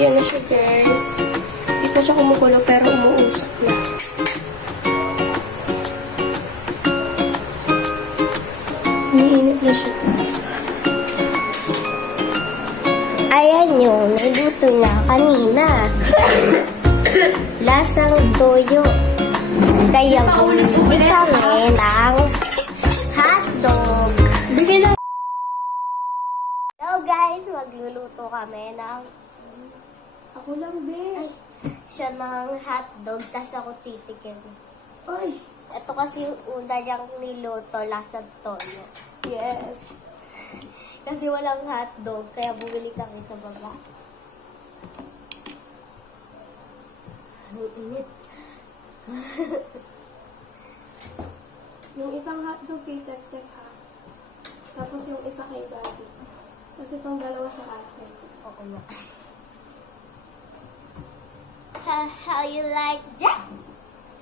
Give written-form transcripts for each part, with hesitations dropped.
ayan na siya, guys. Hindi pa siya kumukulo, pero umuusok na. Umiinit na siya, guys. Ayan yung naluto na kanina. Lasang toyo. Kaya bumili kami ng hotdog. Hello guys, magluluto kami ng Ako lang, be. siya ng hotdog, tas ako titikin. Ay. Ito kasi yung una niyang niluto, lasang toyo. Yes. Kasi walang hotdog, kaya bumili kami sa baba. Ang init. Yung isang hotdog kay Tek-Tek, ha? Tapos yung isa kay Daddy. Kasi itong dalawa sa akin. Oo na. How you like that?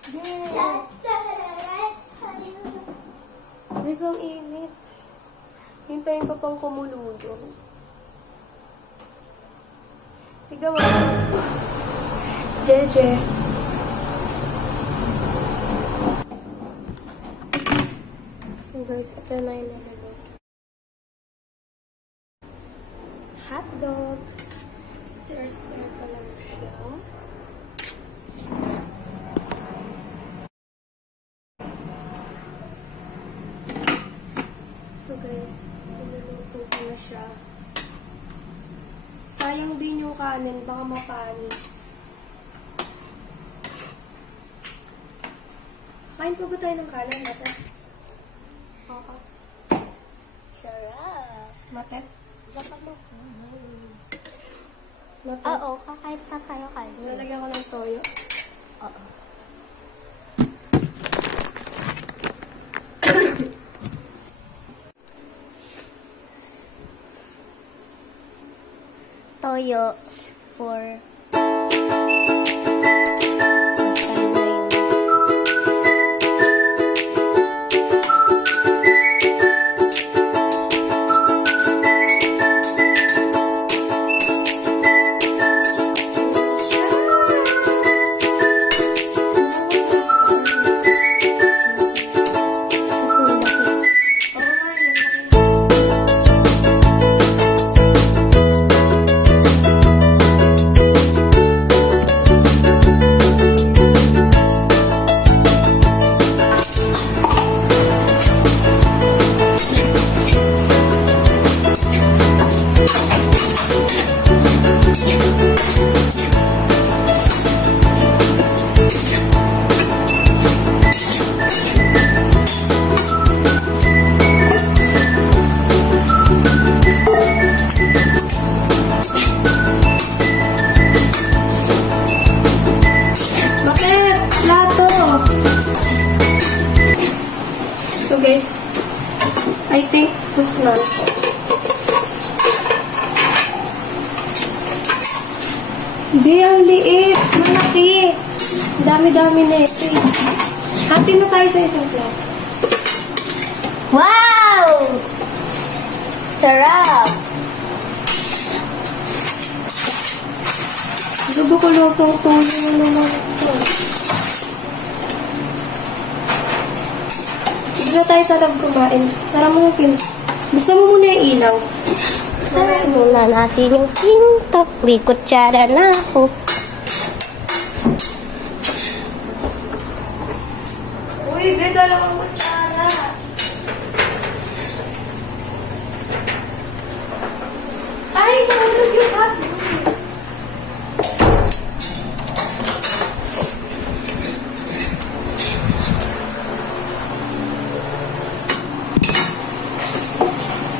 Yeah. Guys, ang init. Hintayin ko pang kumulo yun. Tignan mo. Jeje. So guys, ito na yung nalulog. Hotdog. Stir-stir pa lang siya. Ito guys, niluluto ko na siya. Sayang din yung kanin, baka mapanis. Kain pa ba tayo ng kanin, Matet? Oo. Sarap. Matet? Baka mo. Matet? Oo, kakain pa kayo kayo. Nalagyan ko ng toyo. Oo. Toyo for guys, I think tapos na. Hindi, ang liit. Malaki. Dami-dami na ito eh. Hati na tayo sa isang plate. Wow! Sarap! Gusto ko losong tuloy na naman ito. Dito tayo sa loob kumain. Sara mo yung pinto. Buksan mo muna yung ilaw. Sara muna natin yung pinto. May kutsara na ako. Uy, may dalawang kutsara. Ay, nahulog yung hotdog.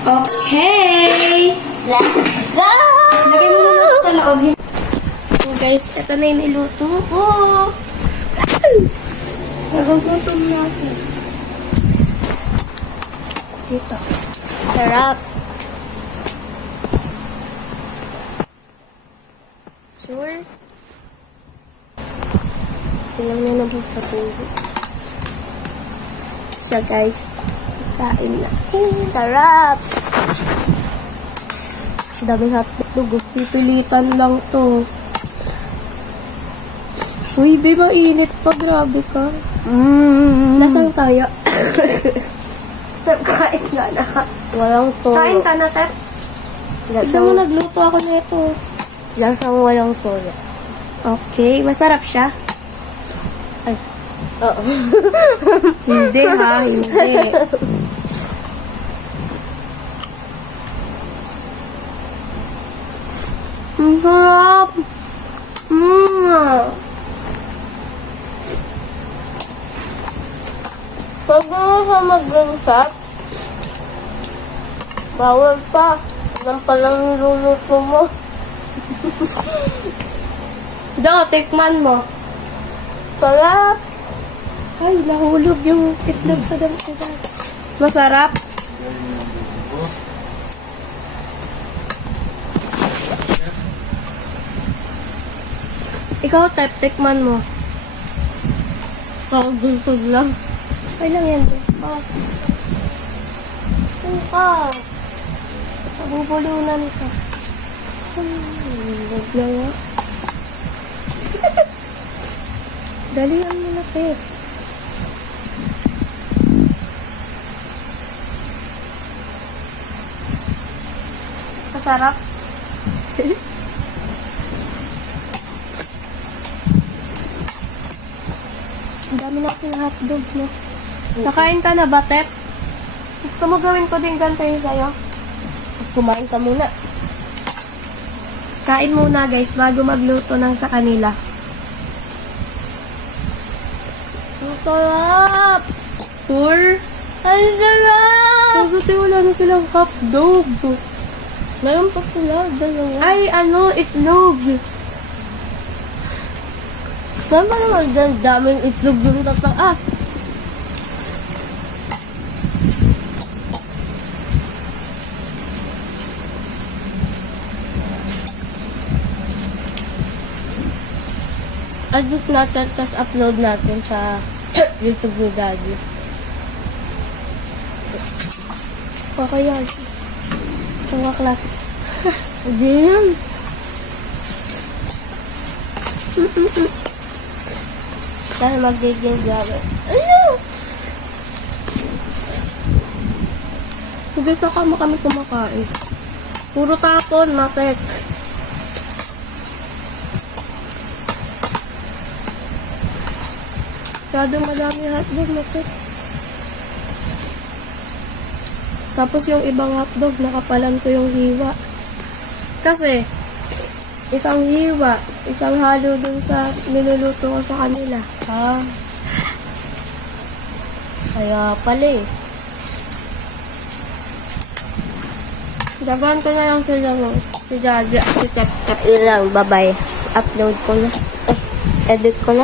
Okay! Let's go! Lagay mo naman sa loob. So guys, ito na yung niluto ko. Nagugutom natin. Dito. Sarap. Sure? Ilang na nabog sa puso. So guys, kain na. Sarap. Dami hotdog. Pipilitan lang to. Uy, di ba init pa? Grabe ka. Nasaan tayo? Tep, kain ka na. Walang toyo. Kain ka na, Tep. Tignan mo, nagluto ako na ito. Lasang walang toyo. Okay, masarap siya? Ay, oo. Hindi ha, hindi. Ang sarap! Pag mo sa mag-shop, bawal pa. Ilan pa lang niluluto mo. Daw, tikman mo. Sarap! Ay, nahulog yung itlog sa damit. Masarap? Ikaw, Tep, tikman mo. Ang gusto lang. Okay lang yan, Tep. Ika. Nabubulunan ka. Huwag lang nga. Dalihan mo na, Tep. Masarap? Ang dami natin hotdog, no? Nakain ka na ba, Tep? Gusto mo gawin ko din ganito yung sa'yo? Kumain ka muna. Kain muna, guys, bago magluto ng sa kanila. Ang sarap! Pour. Ang sarap! Kasi wala na silang hotdog. Meron pa sila, dalawa. Ay, itlog. Saan pa naman dyan daming itlog yung tataas? Edit natin, tapos upload natin sa YouTube ni Daddy. Kaya. Sa mga klase. Hindi yan. Dahil magiging gabi. Ano? Hindi ka kami kumakain. Puro tapon, bakit? Masyadong madami hotdog, bakit? Tapos yung ibang hotdog, nakapalan ko yung hiwa. Kasi, isang hiwa, isang halo dun sa niluluto ko sa kanila. Ha? Kaya pala eh. Dagan ko na lang sila mo. Si Daddy at si Tep. Yun lang, bye-bye. Upload ko na. Edit ko na.